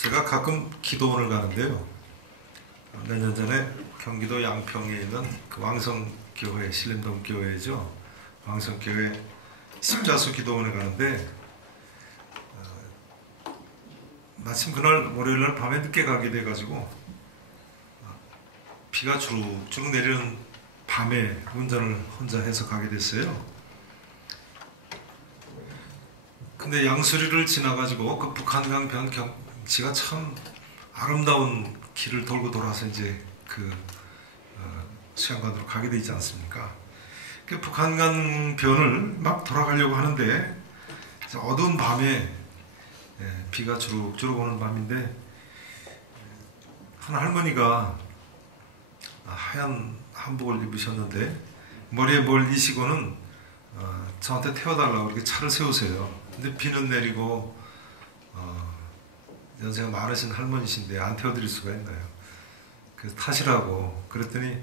제가 가끔 기도원을 가는데요. 몇 년 전에 경기도 양평에 있는 그 왕성교회, 신림동교회죠. 왕성교회 십자수 기도원에 가는데 마침 그날 월요일날 밤에 늦게 가게 돼가지고 비가 주룩주룩 내리는 밤에 운전을 혼자 해서 가게 됐어요. 근데 양수리를 지나가지고 그 북한강 변 경치가 참 아름다운 길을 돌고 돌아서 이제 그 수양관으로 가게 되지 않습니까? 그 북한강 변을 막 돌아가려고 하는데 어두운 밤에 비가 주룩주룩 오는 밤인데 한 할머니가 하얀 한복을 입으셨는데 머리에 뭘 이시고는 저한테 태워달라고 이렇게 차를 세우세요. 근데 비는 내리고 연세가 많으신 할머니신데 안 태워드릴 수가 있나요? 그래서 타시라고 그랬더니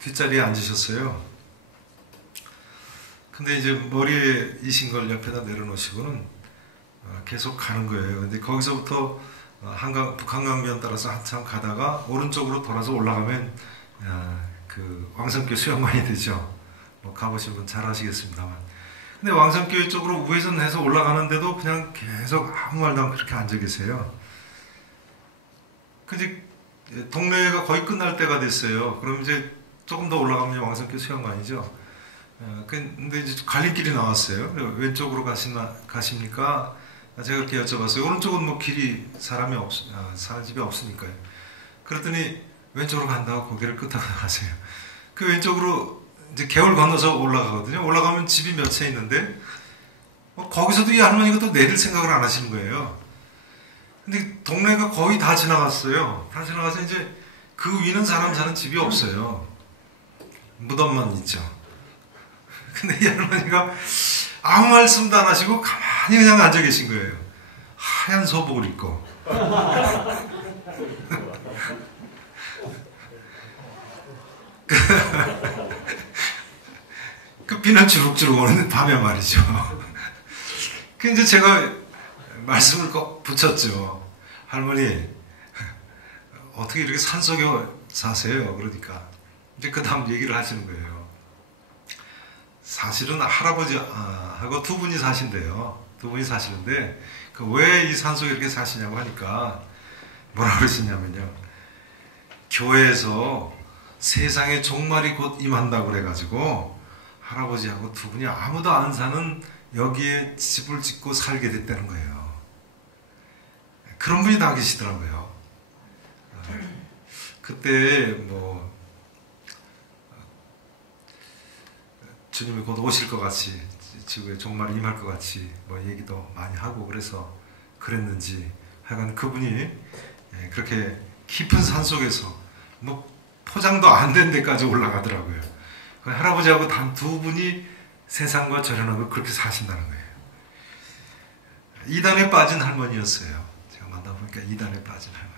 뒷자리에 앉으셨어요. 근데 이제 머리에 이신 걸 옆에다 내려놓으시고는 계속 가는 거예요. 근데 거기서부터 북한강변 따라서 한참 가다가 오른쪽으로 돌아서 올라가면 그 왕성교 수영관이 되죠. 뭐 가보신 분 잘 아시겠습니다만. 근데 왕성교회 쪽으로 우회전해서 올라가는데도 그냥 계속 아무 말도 않고 그렇게 앉아 계세요. 근데 동네가 거의 끝날 때가 됐어요. 그럼 이제 조금 더 올라가면 왕성교 수영관이죠. 근데 이제 갈림길이 나왔어요. 왼쪽으로 가십니까? 제가 그렇게 여쭤봤어요. 오른쪽은 뭐 길이 사는 집이 없으니까요. 그랬더니 왼쪽으로 간다고 고개를 끄덕여 가세요. 그 왼쪽으로 이제 개울 건너서 올라가거든요. 올라가면 집이 몇 채 있는데 거기서도 이 할머니가 또 내릴 생각을 안 하시는 거예요. 근데 동네가 거의 다 지나갔어요. 다 지나가서 이제 그 위는 사람 사는 집이 없어요. 무덤만 있죠. 근데 이 할머니가 아무 말씀도 안 하시고 가만히 그냥 앉아 계신 거예요. 하얀 소복을 입고. 그 비는 주룩주룩 오는데 밤에 말이죠. 그 이제 제가 말씀을 꼭 붙였죠. 할머니, 어떻게 이렇게 산속에 사세요? 그러니까 이제 그 다음 얘기를 하시는 거예요. 사실은 할아버지하고 두 분이 사신대요. 두 분이 사시는데 왜 이 산속에 이렇게 사시냐고 하니까 뭐라 그러시냐면요. 교회에서 세상의 종말이 곧 임한다고 그래가지고 할아버지하고 두 분이 아무도 안 사는 여기에 집을 짓고 살게 됐다는 거예요. 그런 분이 다 계시더라고요. 그때 뭐 주님이 곧 오실 것 같이 지구에 종말이 임할 것 같이 뭐 얘기도 많이 하고 그래서 그랬는지 하여간 그분이 그렇게 깊은 산속에서 뭐 포장도 안 된 데까지 올라가더라고요. 그 할아버지하고 단 두 분이 세상과 절연하고 그렇게 사신다는 거예요. 이단에 빠진 할머니였어요. 제가 만나보니까 이단에 빠진 할머니.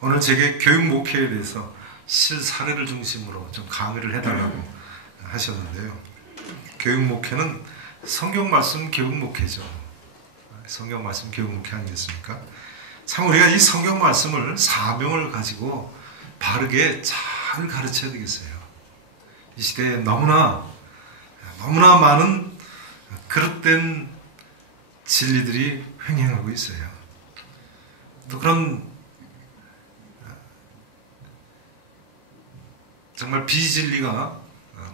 오늘 제게 교육 목회에 대해서 실사례를 중심으로 좀 강의를 해달라고 하셨는데요. 교육 목회는 성경 말씀 교육 목회죠. 성경 말씀 교육 목회 아니겠습니까? 참 우리가 이 성경 말씀을 사명을 가지고 바르게 잘 가르쳐야 되겠어요. 이 시대에 너무나 많은 그릇된 진리들이 횡행하고 있어요. 또 그런 정말 비진리가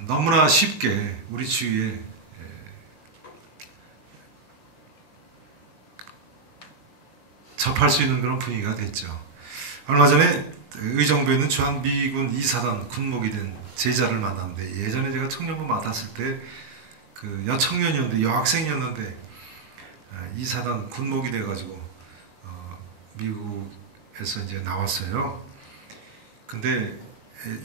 너무나 쉽게 우리 주위에 접할 수 있는 그런 분위기가 됐죠. 얼마 전에 의정부에 있는 주한미군 2사단 군목이 된 제자를 만났는데 예전에 제가 청년부 맡았을 때 그 여청년이었는데 여학생이었는데 2사단 군목이 돼가지고 미국에서 이제 나왔어요. 근데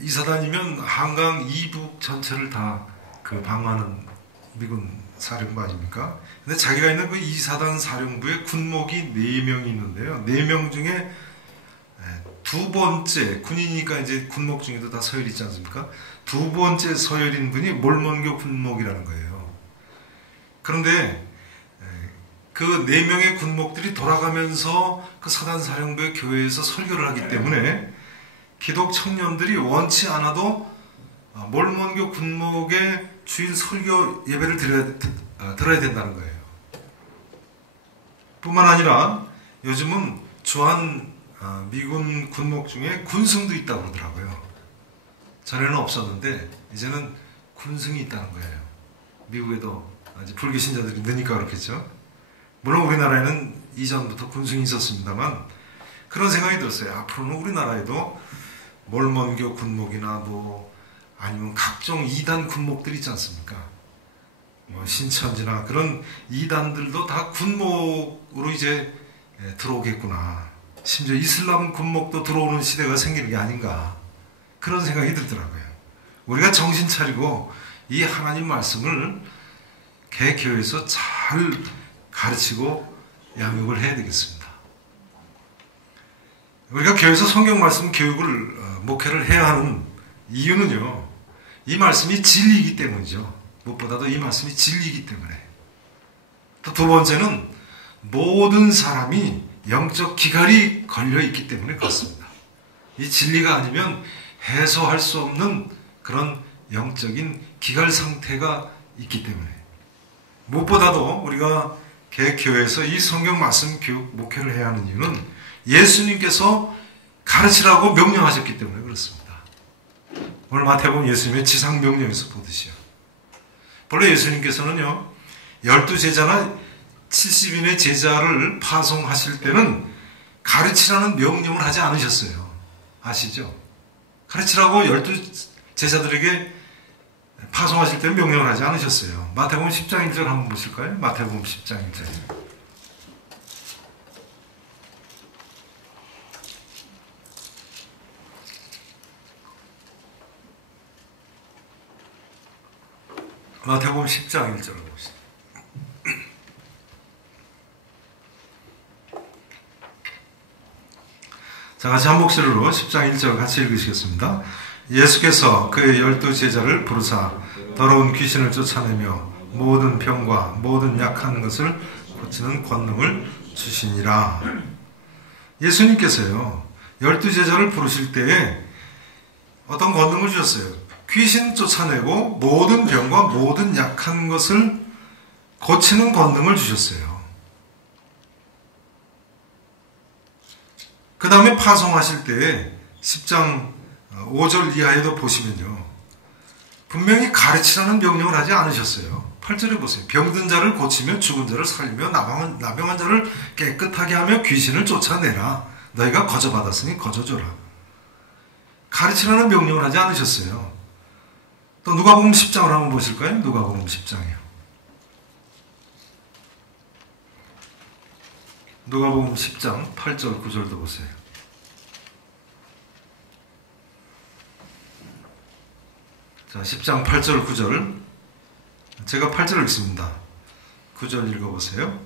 2사단이면 한강 이북 전체를 다 그 방어하는 미군 사령부 아닙니까? 근데 자기가 있는 그 2사단 사령부에 군목이 4명이 있는데요. 4명 중에 두 번째, 군이니까 이제 군목 중에도 다 서열이 있지 않습니까? 두 번째 서열인 분이 몰몬교 군목이라는 거예요. 그런데 그 4명의 군목들이 돌아가면서 그 사단사령부의 교회에서 설교를 하기 때문에 기독 청년들이 원치 않아도 몰몬교 군목의 주일 설교 예배를 들어야 된다는 거예요. 뿐만 아니라 요즘은 주한 미군 군목 중에 군승도 있다고 그러더라고요. 전에는 없었는데 이제는 군승이 있다는 거예요. 미국에도 이제 불교 신자들이 느니까 그렇겠죠. 물론 우리나라에는 이전부터 군승이 있었습니다만 그런 생각이 들었어요. 앞으로는 우리나라에도 몰몬교 군목이나 뭐 아니면 각종 이단 군목들 있지 않습니까? 뭐 신천지나 그런 이단들도 다 군목으로 이제 들어오겠구나. 심지어 이슬람 군목도 들어오는 시대가 생기는 게 아닌가. 그런 생각이 들더라고요. 우리가 정신 차리고 이 하나님 말씀을 개교에서 잘 가르치고 양육을 해야 되겠습니다. 우리가 교회에서 성경 말씀 교육을 목회를 해야 하는 이유는요. 이 말씀이 진리이기 때문이죠. 무엇보다도 이 말씀이 진리이기 때문에. 또 두 번째는 모든 사람이 영적 기갈이 걸려있기 때문에 그렇습니다. 이 진리가 아니면 해소할 수 없는 그런 영적인 기갈 상태가 있기 때문에. 무엇보다도 우리가 개교회에서 이 성경 말씀 교육 목회를 해야 하는 이유는 예수님께서 가르치라고 명령하셨기 때문에 그렇습니다. 오늘 마태복음 예수님의 지상명령에서 보듯이요. 본래 예수님께서는요, 12제자나 70인의 제자를 파송하실 때는 가르치라는 명령을 하지 않으셨어요. 아시죠? 가르치라고 12제자들에게 파송하실 때는 명령을 하지 않으셨어요. 마태복음 10장 1절 한번 보실까요? 마태복음 10장 1절. 마태복음 10장 1절을 보시죠. 자, 같이 한 목소리로 10장 1절 같이 읽으시겠습니다. 예수께서 그의 12제자를 부르사 더러운 귀신을 쫓아내며 모든 병과 모든 약한 것을 고치는 권능을 주시니라. 예수님께서요, 12제자를 부르실 때에 어떤 권능을 주셨어요? 귀신 쫓아내고 모든 병과 모든 약한 것을 고치는 권능을 주셨어요. 그 다음에 파송하실 때 10장 5절 이하에도 보시면요. 분명히 가르치라는 명령을 하지 않으셨어요. 8절에 보세요. 병든 자를 고치며 죽은 자를 살리며 나병한 자를 깨끗하게 하며 귀신을 쫓아내라. 너희가 거저받았으니 거저줘라. 가르치라는 명령을 하지 않으셨어요. 또 누가복음 10장을 한번 보실까요? 누가복음 10장이요. 누가복음 10장 8절 9절도 보세요. 자, 10장 8절 9절. 제가 8절을 읽습니다. 9절 읽어보세요.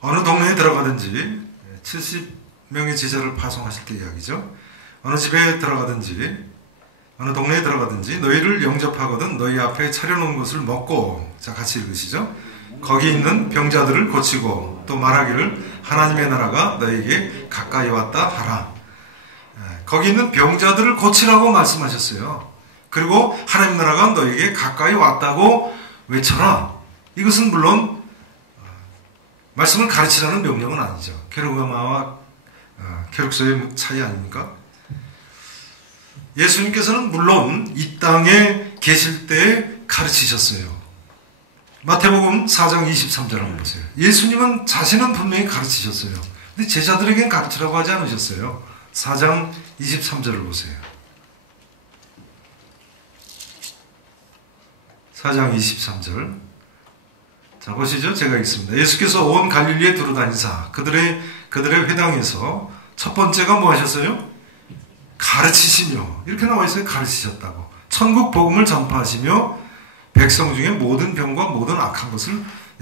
어느 동네에 들어가든지 70명의 제자를 파송하실 때 이야기죠. 어느 집에 들어가든지 어느 동네에 들어가든지 너희를 영접하거든 너희 앞에 차려놓은 것을 먹고, 자 같이 읽으시죠. 거기 있는 병자들을 고치고 또 말하기를 하나님의 나라가 너희에게 가까이 왔다 하라. 거기 있는 병자들을 고치라고 말씀하셨어요. 그리고 하나님 나라가 너희에게 가까이 왔다고 외쳐라. 이것은 물론 말씀을 가르치라는 명령은 아니죠. 게르가마와 게룩소의 차이 아닙니까? 예수님께서는 물론 이 땅에 계실 때 가르치셨어요. 마태복음 4장 23절 한번 보세요. 예수님은 자신은 분명히 가르치셨어요. 근데 제자들에겐 가르치라고 하지 않으셨어요. 4장 23절을 보세요. 4장 23절. 자, 보시죠. 제가 읽습니다. 예수께서 온 갈릴리에 두루다니사 그들의 회당에서 첫 번째가 뭐 하셨어요? 가르치시며, 이렇게 나와 있어요. 가르치셨다고. 천국 복음을 전파하시며 백성 중에 모든 병과 모든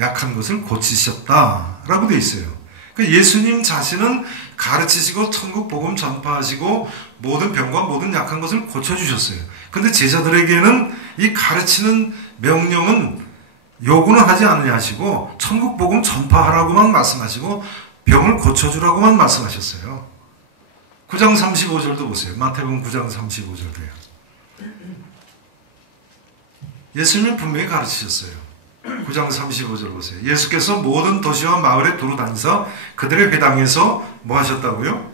약한 것을 고치셨다라고 되어 있어요. 그러니까 예수님 자신은 가르치시고 천국 복음 전파하시고 모든 병과 모든 약한 것을 고쳐주셨어요. 그런데 제자들에게는 이 가르치는 명령은 요구는 하지 않느냐 하시고 천국 복음 전파하라고만 말씀하시고 병을 고쳐주라고만 말씀하셨어요. 9장 35절도 보세요. 마태복음 9장 35절도요. 예수님은 분명히 가르치셨어요. 9장 35절 보세요. 예수께서 모든 도시와 마을에 두루 다니사 그들의 회당에서 뭐 하셨다고요?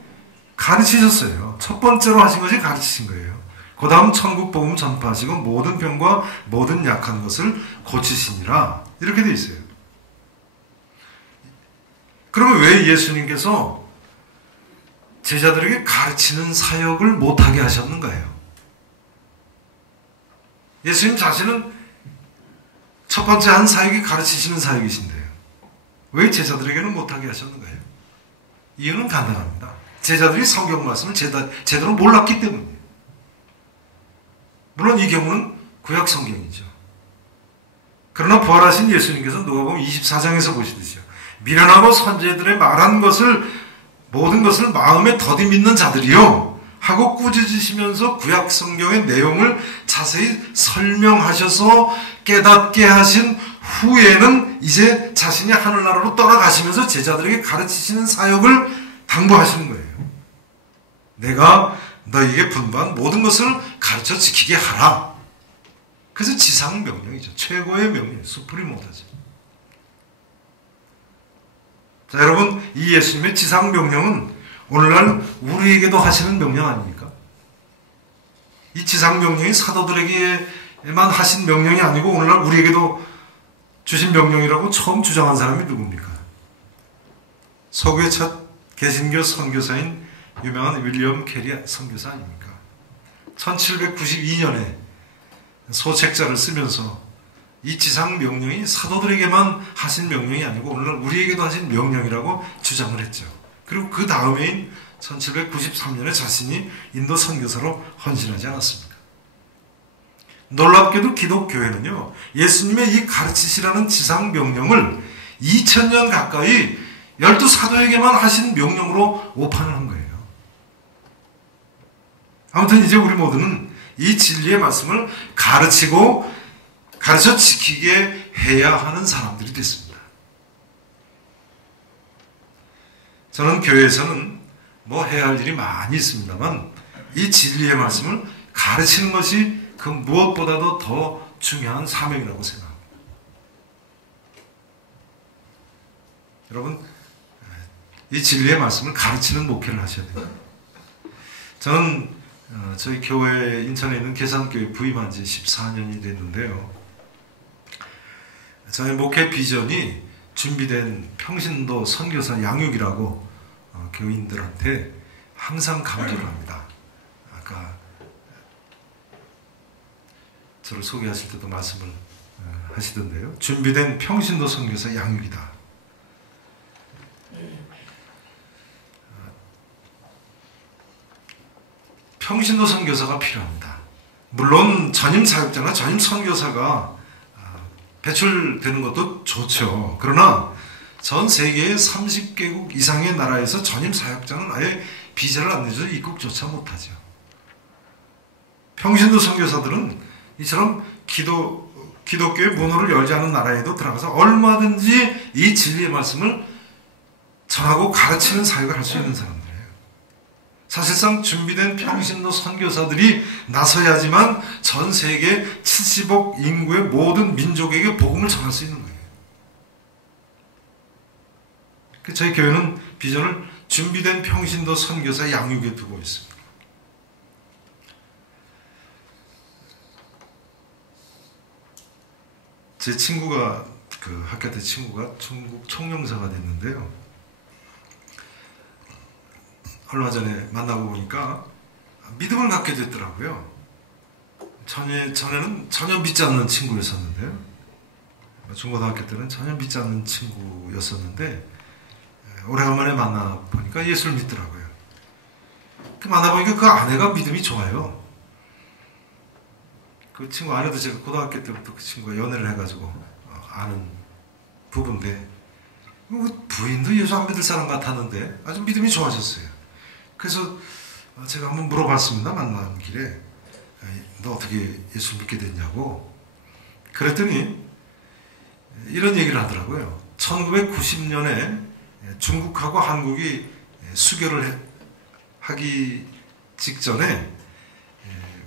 가르치셨어요. 첫 번째로 하신 것이 가르치신 거예요. 그 다음 천국 복음 전파하시고 모든 병과 모든 약한 것을 고치시니라. 이렇게 돼 있어요. 그러면 왜 예수님께서 제자들에게 가르치는 사역을 못하게 하셨는가요? 예수님 자신은 첫 번째 한 사역이 가르치시는 사역이신데요. 왜 제자들에게는 못하게 하셨는가요? 이유는 간단합니다. 제자들이 성경 말씀을 제대로 몰랐기 때문이에요. 물론 이 경우는 구약 성경이죠. 그러나 부활하신 예수님께서 누가복음 24장에서 보시듯이요. 미련하고 선지자들의 말한 것을 모든 것을 마음에 더디 믿는 자들이요. 하고 꾸짖으시면서 구약 성경의 내용을 자세히 설명하셔서 깨닫게 하신 후에는 이제 자신이 하늘나라로 떠나가시면서 제자들에게 가르치시는 사역을 당부하시는 거예요. 내가 너희에게 분부한 모든 것을 가르쳐 지키게 하라. 그래서 지상 명령이죠. 최고의 명령, 수프리모다죠. 자, 여러분, 이 예수님의 지상 명령은 오늘날 우리에게도 하시는 명령 아닙니까? 이 지상 명령이 사도들에게만 하신 명령이 아니고 오늘날 우리에게도 주신 명령이라고 처음 주장한 사람이 누굽니까? 서구의 첫 개신교 선교사인 유명한 윌리엄 캐리 선교사 아닙니까? 1792년에 소책자를 쓰면서 이 지상 명령이 사도들에게만 하신 명령이 아니고 오늘날 우리에게도 하신 명령이라고 주장을 했죠. 그리고 그 다음해인 1793년에 자신이 인도 선교사로 헌신하지 않았습니까? 놀랍게도 기독교회는요, 예수님의 이 가르치시라는 지상 명령을 2000년 가까이 12사도에게만 하신 명령으로 오판을 한 거예요. 아무튼 이제 우리 모두는 이 진리의 말씀을 가르치고 가르쳐 지키게 해야 하는 사람들이 됐습니다. 저는 교회에서는 뭐 해야 할 일이 많이 있습니다만 이 진리의 말씀을 가르치는 것이 그 무엇보다도 더 중요한 사명이라고 생각합니다. 여러분, 이 진리의 말씀을 가르치는 목회를 하셔야 돼요. 저는 저희 교회 인천에 있는 계산교회 부임한 지 14년이 됐는데요. 저희 목회 비전이 준비된 평신도 선교사 양육이라고 교인들한테 항상 강조를 합니다. 아까 저를 소개하실 때도 말씀을 하시던데요. 준비된 평신도 선교사 양육이다. 평신도 선교사가 필요합니다. 물론 전임 사역자나 전임 선교사가 배출되는 것도 좋죠. 그러나 전 세계의 30개국 이상의 나라에서 전임 사역자는 아예 비자를 안 내줘서 입국조차 못하죠. 평신도 선교사들은 이처럼 기독교의 문호를 열지 않은 나라에도 들어가서 얼마든지 이 진리의 말씀을 전하고 가르치는 사역을 할 수 있는 사람들이에요. 사실상 준비된 평신도 선교사들이 나서야지만 전 세계 70억 인구의 모든 민족에게 복음을 전할 수 있는 거예요. 저희 교회는 비전을 준비된 평신도 선교사 양육에 두고 있습니다. 제 친구가 학교 때 친구가 중국 총영사가 됐는데요. 얼마 전에 만나고 보니까 믿음을 갖게 됐더라고요. 전에는 전혀 믿지 않는 친구였었는데요. 중고등학교 때는 전혀 믿지 않는 친구였었는데 오래간만에 만나보니까 예수를 믿더라고요. 만나보니까 그 아내가 믿음이 좋아요. 그 친구 아내도 제가 고등학교 때부터 그 친구가 연애를 해가지고 아는 부부인데 부인도 예수 안 믿을 사람 같았는데 아주 믿음이 좋아졌어요. 그래서 제가 한번 물어봤습니다. 만나는 길에 너 어떻게 예수 믿게 됐냐고. 그랬더니 이런 얘기를 하더라고요. 1990년에 중국하고 한국이 수교를 하기 직전에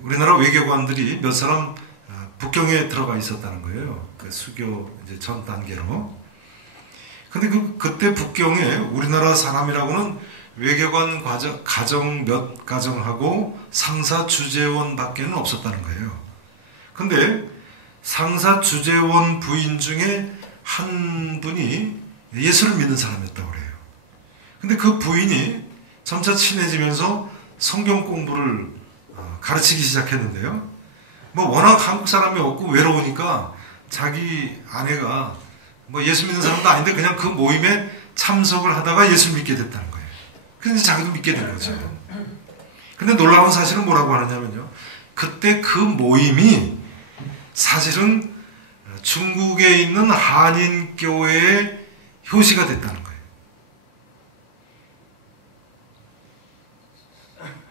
우리나라 외교관들이 몇 사람 북경에 들어가 있었다는 거예요. 그 수교 이제 전 단계로. 근데 그때 북경에 우리나라 사람이라고는 외교관 가정 몇 가정하고 상사 주재원 밖에는 없었다는 거예요. 근데 상사 주재원 부인 중에 한 분이 예수를 믿는 사람이었다고 그래요. 근데 그 부인이 점차 친해지면서 성경 공부를 가르치기 시작했는데요. 뭐 워낙 한국 사람이 없고 외로우니까 자기 아내가 뭐 예수 믿는 사람도 아닌데 그냥 그 모임에 참석을 하다가 예수 믿게 됐다는 거예요. 그래서 자기도 믿게 된 거죠. 근데 놀라운 사실은 뭐라고 하느냐면요. 그때 그 모임이 사실은 중국에 있는 한인교회의 효시가 됐다는 거예요.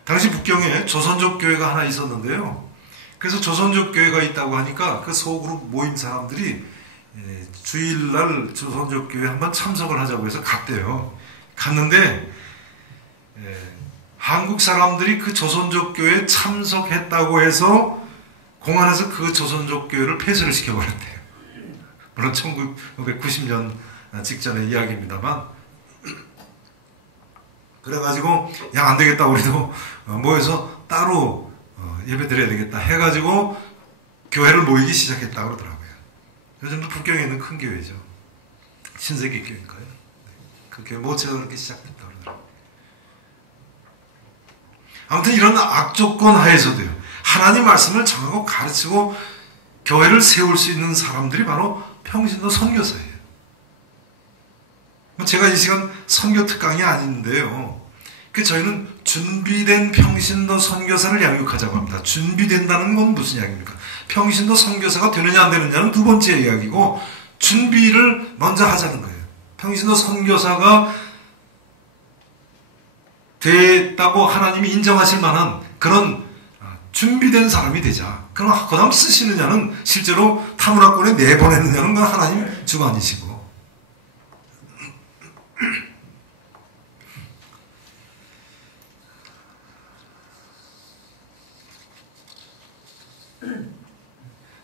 당시 북경에 조선족 교회가 하나 있었는데요. 그래서 조선족 교회가 있다고 하니까 그 소그룹 모인 사람들이 주일날 조선족 교회 한번 참석을 하자고 해서 갔대요. 갔는데 한국 사람들이 그 조선족 교회에 참석했다고 해서 공안에서 그 조선족 교회를 폐쇄를 시켜버렸대요. 물론 1990년 직전의 이야기입니다만, 그래가지고 야 안되겠다 우리도 모여서 따로 예배 드려야 되겠다 해가지고 교회를 모이기 시작했다고 그러더라고요. 요즘도 북경에 있는 큰 교회죠. 신세계 교회인가요? 그 교회 모체가 그렇게 시작됐다고 그러더라고요. 아무튼 이런 악조건 하에서도요, 하나님 말씀을 정하고 가르치고 교회를 세울 수 있는 사람들이 바로 평신도 선교사예요. 제가 이 시간 선교 특강이 아닌데요. 저희는 준비된 평신도 선교사를 양육하자고 합니다. 준비된다는 건 무슨 이야기입니까? 평신도 선교사가 되느냐 안 되느냐는 두 번째 이야기고, 준비를 먼저 하자는 거예요. 평신도 선교사가 됐다고 하나님이 인정하실 만한 그런 준비된 사람이 되자. 그럼 그 다음 쓰시느냐는, 실제로 타문화권에 내보내느냐는 건 하나님 주관이시고.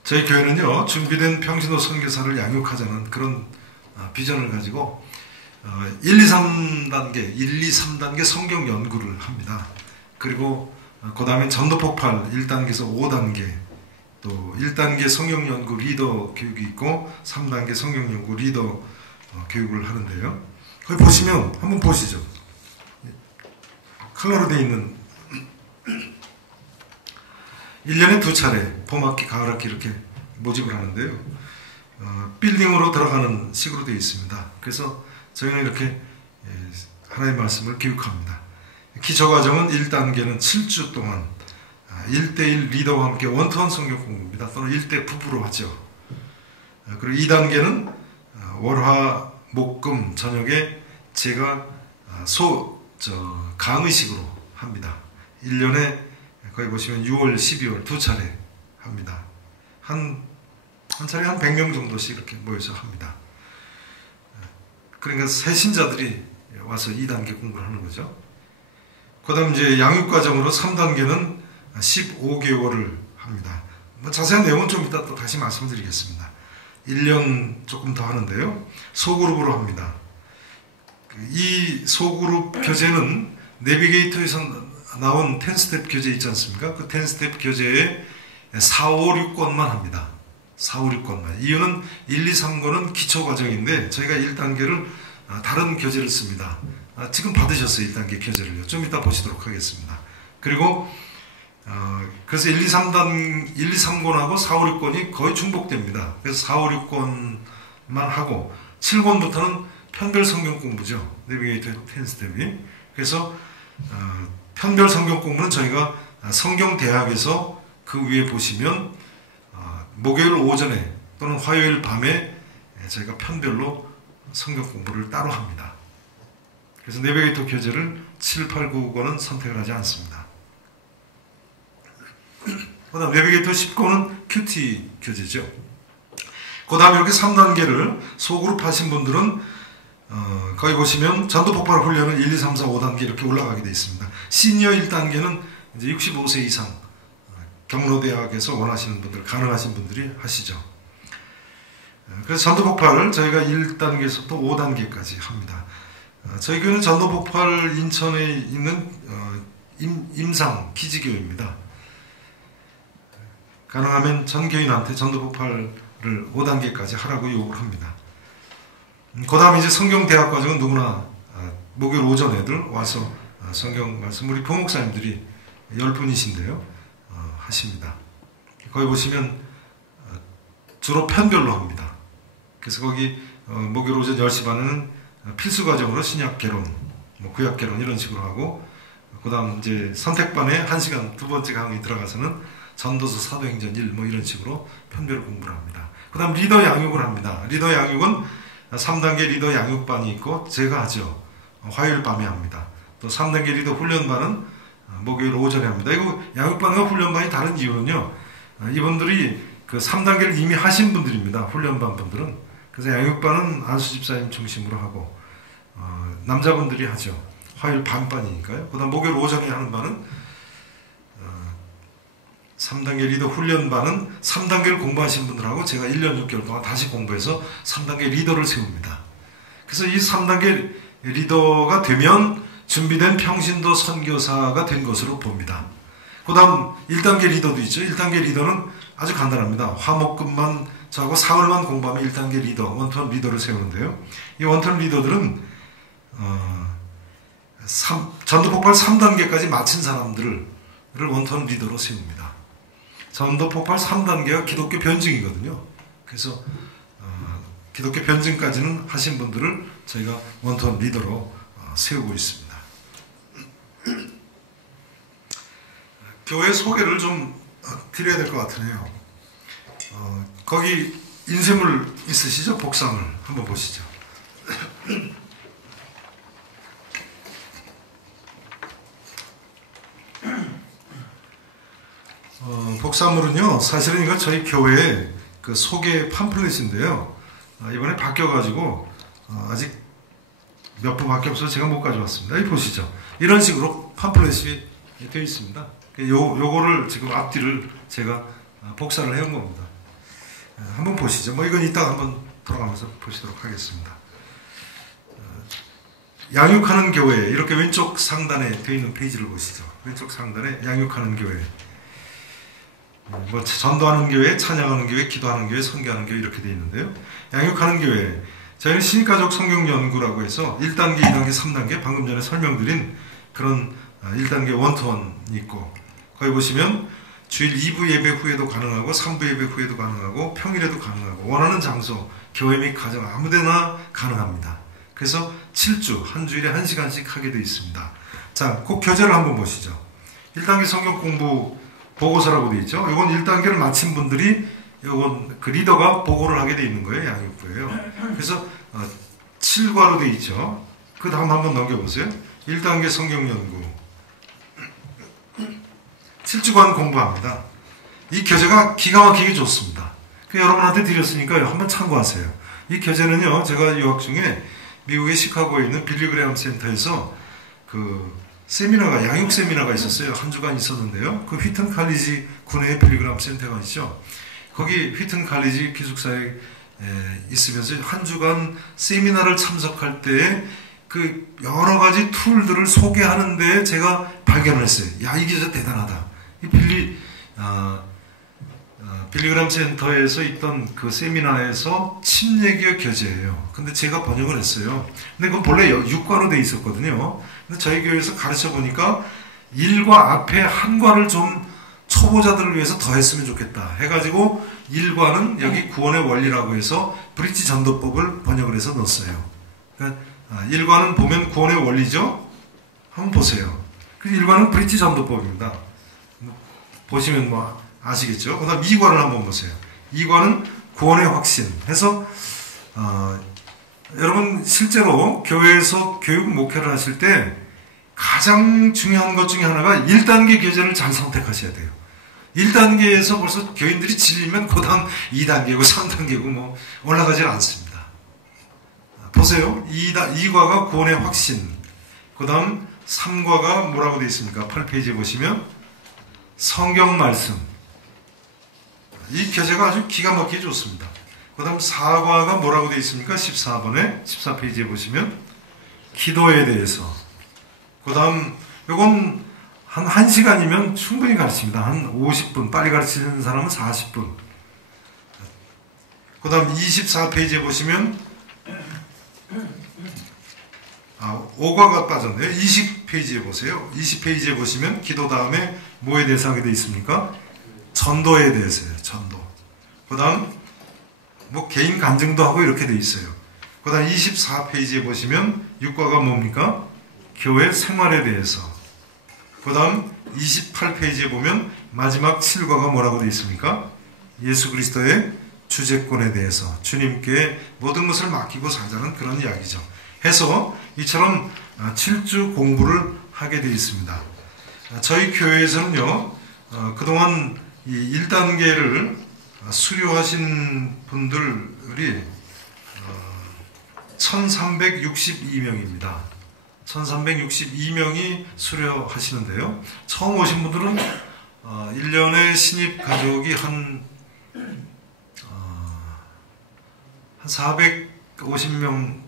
저희 교회는요, 준비된 평신도 선교사를 양육하자는 그런 비전을 가지고 1, 2, 3단계 성경 연구를 합니다. 그리고 그 다음에 전도폭발 1단계에서 5단계, 또 1단계 성경 연구 리더 교육이 있고 3단계 성경 연구 리더 교육을 하는데요. 거기 보시면 한번 보시죠. 컬러로 되어 있는 1년에 2차례 봄학기, 가을학기 이렇게 모집을 하는데요. 빌딩으로 들어가는 식으로 되어 있습니다. 그래서 저희는 이렇게 하나님의 말씀을 교육합니다. 기초과정은 1단계는 7주 동안 1대1 리더와 함께 원투원 성경 공부입니다. 또는 1대 부부로 하죠. 그리고 2단계는 월화, 목, 금 저녁에 제가 강의식으로 합니다. 1년에 거기 보시면 6월, 12월 2차례 합니다. 한 차례 한 100명 정도씩 이렇게 모여서 합니다. 그러니까 새 신자들이 와서 2단계 공부를 하는 거죠. 그 다음 이제 양육과정으로 3단계는 15개월을 합니다. 뭐 자세한 내용은 좀 이따 또 다시 말씀드리겠습니다. 1년 조금 더 하는데요. 소그룹으로 합니다. 이 소그룹 교재는 내비게이터에서 나온 10스텝 교재 있지 않습니까? 그 10스텝 교재에 4, 5, 6권만 합니다. 4, 5, 6권만. 이유는 1, 2, 3권은 기초과정인데 저희가 1단계를 다른 교재를 씁니다. 지금 받으셨어요. 1단계 교재를요. 좀 이따 보시도록 하겠습니다. 그리고 그래서 1, 2, 3권하고 4, 5, 6권이 거의 중복됩니다. 그래서 4, 5, 6권만 하고 7권부터는 편별 성경 공부죠. 내비게이터 10스텝이. 그래서 편별 성경 공부는 저희가 성경대학에서 그 위에 보시면 목요일 오전에 또는 화요일 밤에 저희가 편별로 성경 공부를 따로 합니다. 그래서 내비게이터 교재를 7, 8, 9권은 선택을 하지 않습니다. 그 다음 내비게이터 10권은 큐티 교재죠. 그 다음에 이렇게 3단계를 소그룹 하신 분들은 거기 보시면 전도 폭발 훈련은 1, 2, 3, 4, 5단계 이렇게 올라가게 되어 있습니다. 시니어 1단계는 이제 65세 이상 경로대학에서 원하시는 분들, 가능하신 분들이 하시죠. 그래서 전도 폭발을 저희가 1단계에서부터 5단계까지 합니다. 저희 교회는 전도 폭발 인천에 있는 임상 기지교회입니다. 가능하면 전 교인한테 전도 폭발을 5단계까지 하라고 요구를 합니다. 그 다음에 이제 성경대학 과정은 누구나 목요일 오전 애들 와서 성경 말씀 우리 부목사님들이 10분이신데요 하십니다. 거기 보시면 주로 편별로 합니다. 그래서 거기 목요일 오전 10시 반에는 필수 과정으로 신약 개론, 구약 개론 이런 식으로 하고, 그 다음 이제 선택반에 1시간 두 번째 강의 들어가서는 전도서 사도행전 1 이런 식으로 편별 공부를 합니다. 그 다음 리더 양육을 합니다. 리더 양육은 3단계 리더 양육반이 있고 제가 하죠. 화요일 밤에 합니다. 또 3단계 리더 훈련반은 목요일 오전에 합니다. 이거 양육반과 훈련반이 다른 이유는요, 이분들이 그 3단계를 이미 하신 분들입니다. 훈련반 분들은. 그래서 양육반은 안수 집사님 중심으로 하고 남자분들이 하죠. 화요일 밤반이니까요. 그 다음 목요일 오전에 하는 반은 3단계 리더 훈련반은 3단계를 공부하신 분들하고 제가 1년 6개월 동안 다시 공부해서 3단계 리더를 세웁니다. 그래서 이 3단계 리더가 되면 준비된 평신도 선교사가 된 것으로 봅니다. 그 다음 1단계 리더도 있죠. 1단계 리더는 아주 간단합니다. 화목금만 저하고 사흘만 공부하면 1단계 리더, 원턴 리더를 세우는데요. 이 원턴 리더들은 전도 폭발 3단계까지 마친 사람들을 원턴 리더로 세웁니다. 전도 폭발 3단계가 기독교 변증이거든요. 그래서 기독교 변증까지는 하신 분들을 저희가 원턴 리더로 세우고 있습니다. 교회 소개를 좀 드려야 될 것 같으네요. 거기 인쇄물 있으시죠? 복사물 한번 보시죠. 복사물은요, 사실은 이거 저희 교회 그 소개 팜플렛인데요. 이번에 바뀌어가지고 아직 몇 부밖에 없어서 제가 못 가져왔습니다. 여기 보시죠. 이런 식으로 팜플렛이 되어 있습니다. 요거를 지금 앞뒤를 제가 복사를 해온 겁니다. 한번 보시죠. 뭐 이건 이따가 한번 돌아가면서 보시도록 하겠습니다. 양육하는 교회, 이렇게 왼쪽 상단에 되어 있는 페이지를 보시죠. 왼쪽 상단에 양육하는 교회, 뭐 전도하는 교회, 찬양하는 교회, 기도하는 교회, 선교하는 교회 이렇게 되어 있는데요. 양육하는 교회, 저희는 신가족 성경연구라고 해서 1단계, 2단계, 3단계 방금 전에 설명드린 그런 1단계 원투원이 있고, 거기 보시면 주일 2부 예배 후에도 가능하고 3부 예배 후에도 가능하고 평일에도 가능하고 원하는 장소, 교회 및 가정 아무데나 가능합니다. 그래서 7주, 한 주일에 1시간씩 하게 되어 있습니다. 자, 그 교재를 한번 보시죠. 1단계 성경 공부 보고서라고 되어 있죠. 이건 1단계를 마친 분들이 이건 그 리더가 보고를 하게 되어 있는 거예요. 양육부예요. 그래서 7과로 되어 있죠. 그 다음 한번 넘겨보세요. 1단계 성경 연구 7주간 공부합니다. 이 교재가 기가 막히게 좋습니다. 여러분한테 드렸으니까 한번 참고하세요. 이 교재는요, 제가 유학 중에 미국의 시카고에 있는 빌리그레암 센터에서 그 세미나가, 양육 세미나가 있었어요. 한 주간 있었는데요. 그 휘튼 칼리지 군의 빌리그레암 센터가 있죠. 거기 휘튼 칼리지 기숙사에 있으면서 한 주간 세미나를 참석할 때 그 여러 가지 툴들을 소개하는데 제가 발견을 했어요. 야, 이게 진짜 대단하다. 이 빌리그램 센터에서 있던 그 세미나에서 침례교 교재예요. 근데 제가 번역을 했어요. 근데 그건 본래 6과로 돼 있었거든요. 근데 저희 교회에서 가르쳐 보니까 1과 앞에 한 과를 좀 초보자들을 위해서 더 했으면 좋겠다 해가지고 1과는 여기 구원의 원리라고 해서 브릿지 전도법을 번역을 해서 넣었어요. 그러니까 1과는 보면 구원의 원리죠. 한번 보세요. 그래서 1과는 브릿지 전도법입니다. 보시면 뭐 아시겠죠? 그 다음 2과를 한번 보세요. 2과는 구원의 확신 해서 여러분 실제로 교회에서 교육 목회를 하실 때 가장 중요한 것 중에 하나가 1단계 교재를 잘 선택하셔야 돼요. 1단계에서 벌써 교인들이 질리면 그 다음 2단계고 3단계고 뭐 올라가질 않습니다. 보세요. 2과가 구원의 확신. 그 다음 3과가 뭐라고 되어 있습니까? 8페이지에 보시면 성경 말씀. 이 교재가 아주 기가 막히게 좋습니다. 그 다음 4과가 뭐라고 되어 있습니까? 14번에 14페이지에 보시면 기도에 대해서. 그 다음 요건 한 1시간이면 충분히 가르칩니다. 한 50분. 빨리 가르치는 사람은 40분. 그 다음 24페이지에 보시면 5과가 빠졌네요. 20페이지에 보세요. 20페이지에 보시면 기도 다음에 뭐에 대해서 하게 되어 있습니까? 전도에 대해서요. 전도. 그 다음 뭐 개인 간증도 하고 이렇게 되어 있어요. 그 다음 24페이지에 보시면 6과가 뭡니까? 교회 생활에 대해서. 그 다음 28페이지에 보면 마지막 7과가 뭐라고 되어 있습니까? 예수 그리스도의 주재권에 대해서 주님께 모든 것을 맡기고 살자는 그런 이야기죠. 해서 이처럼 7주 공부를 하게 되어 있습니다. 저희 교회에서는요, 그동안 이 1단계를 수료하신 분들이 1362명입니다. 1362명이 수료하시는데요. 처음 오신 분들은 1년에 신입 가족이 한 450명에서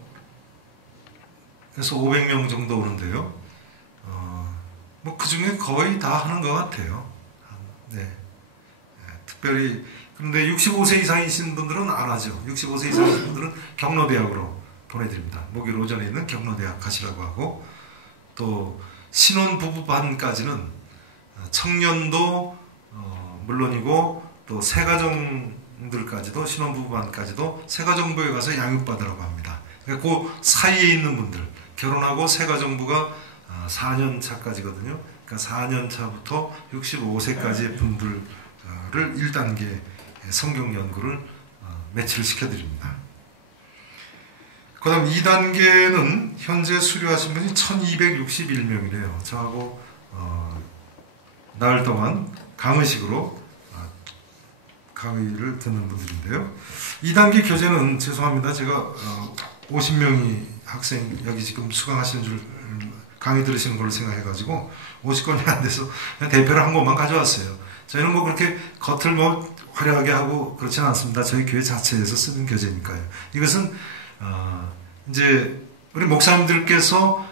500명 정도 오는데요. 뭐 그 중에 거의 다 하는 것 같아요. 네. 특별히 그런데 65세 이상이신 분들은 안 하죠. 65세 이상이신 분들은 경로대학으로 보내드립니다. 목요일 오전에 있는 경로대학 가시라고 하고, 또 신혼부부반까지는 청년도 물론이고 또 새가정들까지도, 신혼부부반까지도 새가정부에 가서 양육받으라고 합니다. 그러니까 그 사이에 있는 분들, 결혼하고 새가정부가 4년 차까지거든요. 그러니까 4년 차부터 65세까지의 분들을 1단계 성경 연구를 매치를 시켜드립니다. 그 다음 2단계는 현재 수료하신 분이 1261명이래요. 저하고 나흘 동안 강의식으로 강의를 듣는 분들인데요. 2단계 교재는 죄송합니다. 제가 50명이 학생 여기 지금 수강하시는 줄 강의 들으시는 걸로 생각해가지고 50건이 안 돼서 그냥 대표를 한 것만 가져왔어요. 저희는 뭐 그렇게 겉을 뭐 화려하게 하고 그렇지는 않습니다. 저희 교회 자체에서 쓰는 교재니까요. 이것은 이제 우리 목사님들께서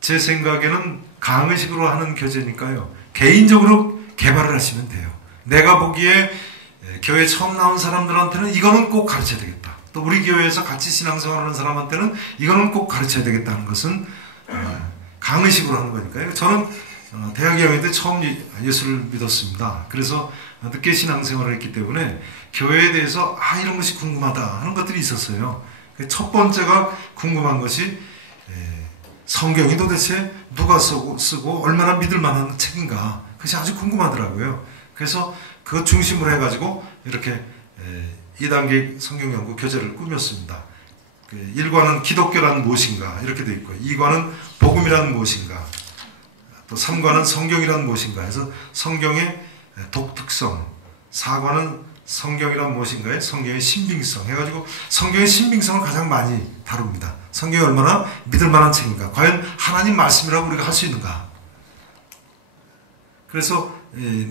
제 생각에는 강의식으로 하는 교재니까요. 개인적으로 개발을 하시면 돼요. 내가 보기에 교회 처음 나온 사람들한테는 이거는 꼭 가르쳐야 되겠다. 또 우리 교회에서 같이 신앙생활하는 사람한테는 이거는 꼭 가르쳐야 되겠다는 것은 강의식으로 하는 거니까요. 저는 대학 2학년 때 처음 예수를 믿었습니다. 그래서 늦게 신앙생활을 했기 때문에 교회에 대해서 이런 것이 궁금하다 하는 것들이 있었어요. 첫 번째가 궁금한 것이 성경이 도대체 누가 쓰고 얼마나 믿을 만한 책인가, 그것이 아주 궁금하더라고요. 그래서 그것 중심으로 해가지고 이렇게 2단계 성경연구 교재를 꾸몄습니다. 1과는 기독교란 무엇인가 이렇게 되어 있고, 2과는 복음이란 무엇인가, 또 3과는 성경이란 무엇인가 해서 성경의 독특성, 4과는 성경이란 무엇인가에 성경의 신빙성 해가지고 성경의 신빙성을 가장 많이 다룹니다. 성경이 얼마나 믿을 만한 책인가, 과연 하나님 말씀이라고 우리가 할 수 있는가. 그래서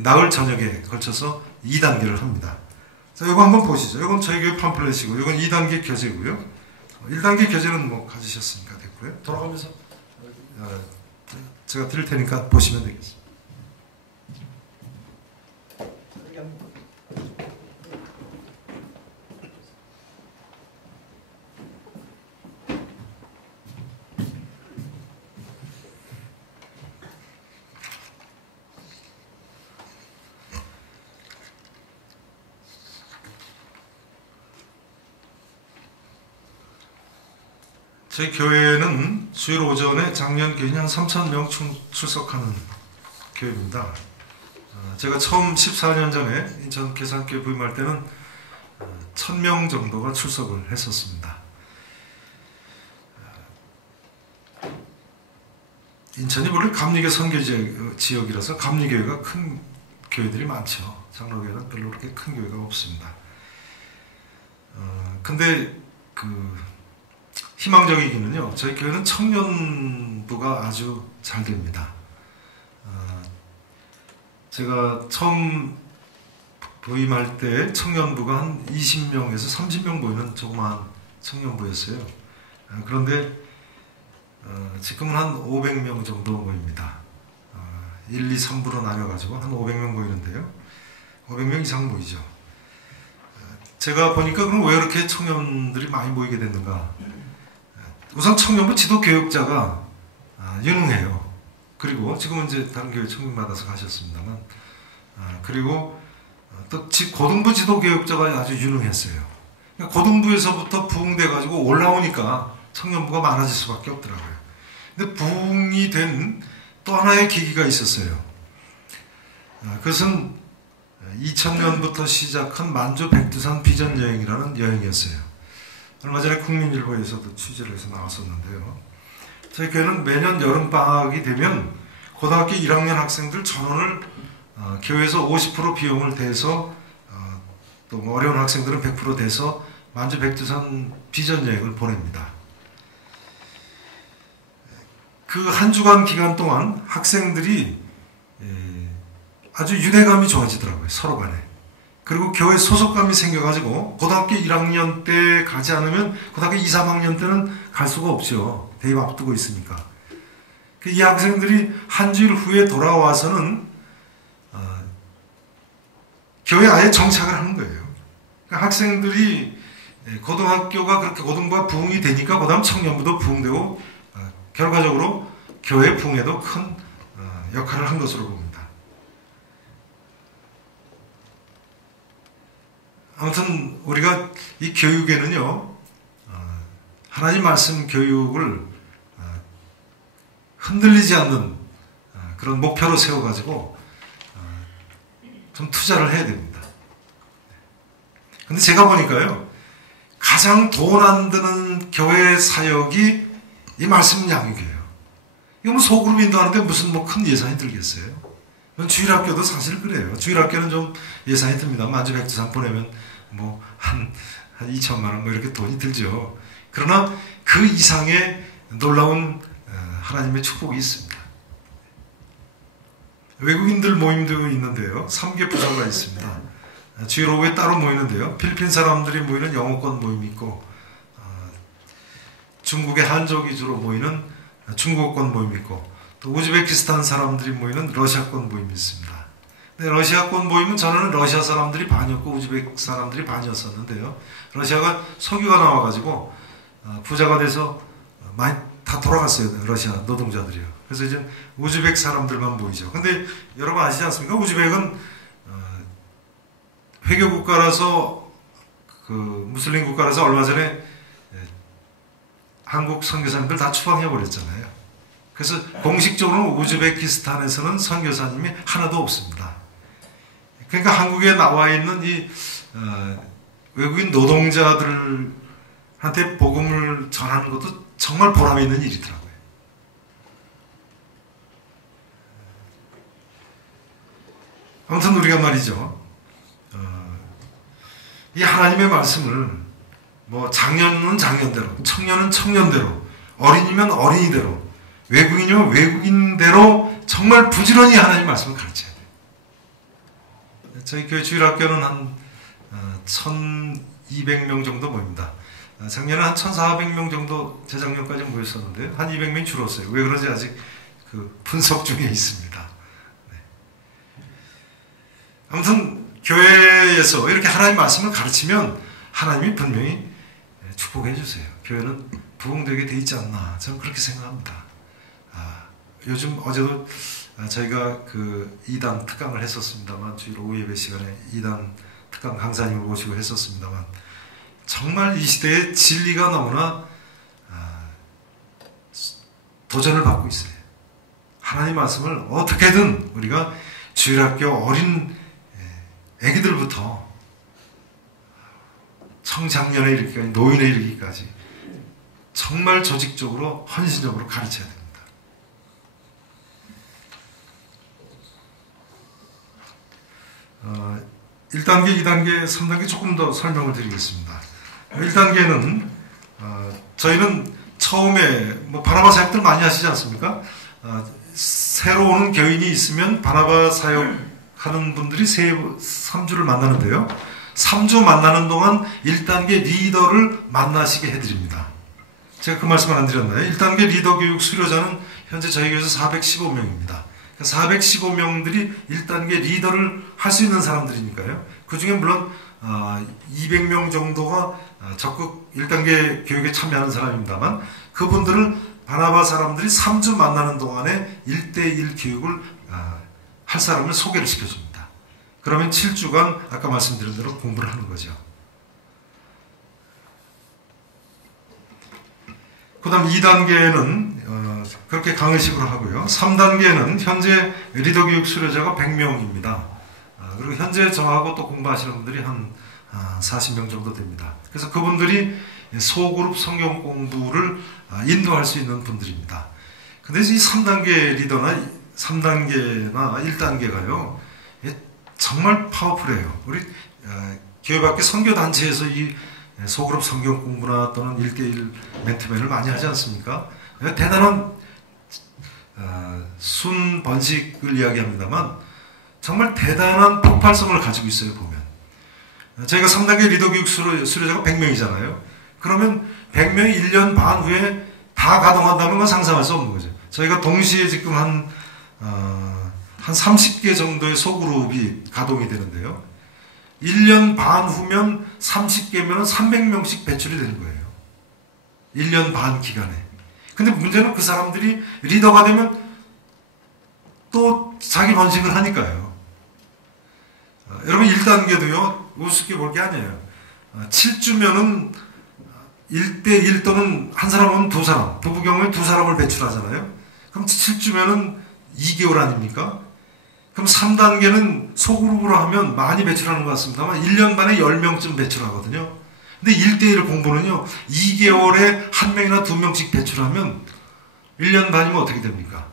나흘 저녁에 걸쳐서 2단계를 합니다. 자, 이거 한번 보시죠. 이건 저희 교회 팜플렛이고, 이건 2단계 교재고요. 1단계 교재는 뭐 가지셨으니까 됐고요. 돌아가면서 제가 드릴 테니까 보시면 되겠습니다. 저희 교회는 수요일 오전에 작년 교인이 한 3,000명 출석하는 교회입니다. 제가 처음 14년 전에 인천 계산교회 부임할 때는 1,000명 정도가 출석을 했었습니다. 인천이 원래 감리교 선교 지역이라서 감리교회가 큰 교회들이 많죠. 장로교회는 별로 그렇게 큰 교회가 없습니다. 근데 희망적이기는요, 저희 교회는 청년부가 아주 잘 됩니다. 제가 처음 부임할 때 청년부가 한 20명에서 30명 모이는 조그마한 청년부였어요. 그런데 지금은 한 500명 정도 모입니다. 1, 2, 3부로 나뉘어가지고 한 500명 모이는데요. 500명 이상 모이죠. 제가 보니까 그럼 왜 이렇게 청년들이 많이 모이게 됐는가? 우선 청년부 지도교육자가 유능해요. 그리고 지금은 이제 다른 교회 청년받아서 가셨습니다만, 그리고 또 고등부 지도교육자가 아주 유능했어요. 그러니까 고등부에서부터 부흥돼가지고 올라오니까 청년부가 많아질 수밖에 없더라고요. 근데 부흥이 된 또 하나의 계기가 있었어요. 그것은 2000년부터 시작한 만주 백두산 비전 여행이라는 여행이었어요. 얼마 전에 국민일보에서도 취재를 해서 나왔었는데요. 저희 교회는 매년 여름방학이 되면 고등학교 1학년 학생들 전원을 교회에서 50% 비용을 대서 또 어려운 학생들은 100% 대서 만주 백두산 비전 여행을 보냅니다. 그 한 주간 기간 동안 학생들이 아주 유대감이 좋아지더라고요. 서로 간에. 그리고 교회 소속감이 생겨가지고 고등학교 1학년 때 가지 않으면 고등학교 2, 3학년 때는 갈 수가 없죠. 대입 앞두고 있으니까. 이 학생들이 한 주일 후에 돌아와서는 교회에 아예 정착을 하는 거예요. 그러니까 학생들이 고등학교가 그렇게 고등부가 부흥이 되니까 그다음 청년부도 부흥되고 결과적으로 교회 부흥에도 큰 역할을 한 것으로 봅니다. 아무튼 우리가 이 교육에는요, 하나님 말씀 교육을 흔들리지 않는 그런 목표로 세워가지고 좀 투자를 해야 됩니다. 근데 제가 보니까요, 가장 돈 안 드는 교회 사역이 이 말씀 양육이에요. 이거 뭐 소그룹 인도하는데 무슨 뭐 큰 예산이 들겠어요? 주일학교도 사실 그래요. 주일학교는 좀 예산이 듭니다. 만주 백두산 보내면 뭐 한 2천만 원 뭐 이렇게 돈이 들죠. 그러나 그 이상의 놀라운 하나님의 축복이 있습니다. 외국인들 모임도 있는데요. 3개 부서가 있습니다. 주일 오후에 따로 모이는데요. 필리핀 사람들이 모이는 영어권 모임이 있고, 중국의 한족 위주로 모이는 중국권 모임이 있고, 또 우즈베키스탄 사람들이 모이는 러시아권 모임이 있습니다. 근데 러시아권 모임은 전에는 러시아 사람들이 반이었고 우즈베크 사람들이 반이었었는데요. 러시아가 석유가 나와가지고 부자가 돼서 많이 다 돌아갔어요. 러시아 노동자들이요. 그래서 이제 우즈벡 사람들만 모이죠. 근데 여러분 아시지 않습니까? 우즈벡은 회교 국가라서, 무슬림 국가라서 얼마 전에 한국 선교사님들 다 추방해 버렸잖아요. 그래서 공식적으로 우즈베키스탄에서는 선교사님이 하나도 없습니다. 그러니까 한국에 나와 있는 이 외국인 노동자들한테 복음을 전하는 것도 정말 보람 있는 일이더라고요. 아무튼 우리가 말이죠, 이 하나님의 말씀을 뭐 장년은 장년대로, 청년은 청년대로, 어린이면 어린이대로, 외국인이면 외국인대로 정말 부지런히 하나님 말씀을 가르쳐야 돼요. 저희 교회 주일학교는 한 1200명 정도 모입니다. 작년에 한 1400명 정도 재작년까지 모였었는데 한 200명이 줄었어요. 왜 그런지 아직 분석 중에 있습니다. 네. 아무튼 교회에서 이렇게 하나님 말씀을 가르치면 하나님이 분명히 축복해 주세요. 교회는 부흥되게 돼 있지 않나, 저는 그렇게 생각합니다. 요즘 어제도 저희가 2단 특강을 했었습니다만, 주일 오후 예배 시간에 2단 특강 강사님을 모시고 했었습니다만, 정말 이 시대에 진리가 너무나 도전을 받고 있어요. 하나님 말씀을 어떻게든 우리가 주일학교 어린 애기들부터 청장년에 이르기까지, 노인에 이르기까지 정말 조직적으로 헌신적으로 가르쳐야 됩니다. 1단계, 2단계, 3단계 조금 더 설명을 드리겠습니다. 1단계는 저희는 처음에 뭐 바나바 사역들 많이 하시지 않습니까? 새로 오는 교인이 있으면 바나바 사역하는 분들이 3주를 만나는데요. 3주 만나는 동안 1단계 리더를 만나시게 해드립니다. 제가 그 말씀을 안 드렸나요? 1단계 리더 교육 수료자는 현재 저희 교회에서 415명입니다. 415명들이 1단계 리더를 할 수 있는 사람들이니까요. 그 중에 물론 200명 정도가 적극 1단계 교육에 참여하는 사람입니다만, 그분들을 바나바 사람들이 3주 만나는 동안에 1대1 교육을 할 사람을 소개를 시켜줍니다. 그러면 7주간 아까 말씀드린 대로 공부를 하는 거죠. 그 다음 2단계는 그렇게 강의식으로 하고요. 3단계는 현재 리더 교육 수료자가 100명입니다. 그리고 현재 저하고 또 공부하시는 분들이 한 40명 정도 됩니다. 그래서 그분들이 소그룹 성경 공부를 인도할 수 있는 분들입니다. 근데 이 3단계 리더나 3단계나 1단계가요, 정말 파워풀해요. 우리 교회 밖에 선교단체에서 이 소그룹 성경 공부나 또는 1대1 멘토맨을 많이 하지 않습니까? 대단한 순번식을 이야기합니다만 정말 대단한 폭발성을 가지고 있어요. 보면 저희가 3단계 리더 교육 수료자가 100명이잖아요. 그러면 100명이 1년 반 후에 다 가동한다는 건 상상할 수 없는 거죠. 저희가 동시에 지금 한 30개 정도의 소그룹이 가동이 되는데요. 1년 반 후면 30개면 300명씩 배출이 되는 거예요. 1년 반 기간에. 근데 문제는 그 사람들이 리더가 되면 또 자기 번식을 하니까요. 여러분 1단계도요. 우습게 볼 게 아니에요. 7주면은 1대1 또는 한 사람은 두 사람, 부부 경우에 두 사람을 배출하잖아요. 그럼 7주면은 2개월 아닙니까? 그럼 3단계는 소그룹으로 하면 많이 배출하는 것 같습니다만 1년 반에 10명쯤 배출하거든요. 근데 1대1 공부는요. 2개월에 1명이나 2명씩 배출하면 1년 반이면 어떻게 됩니까?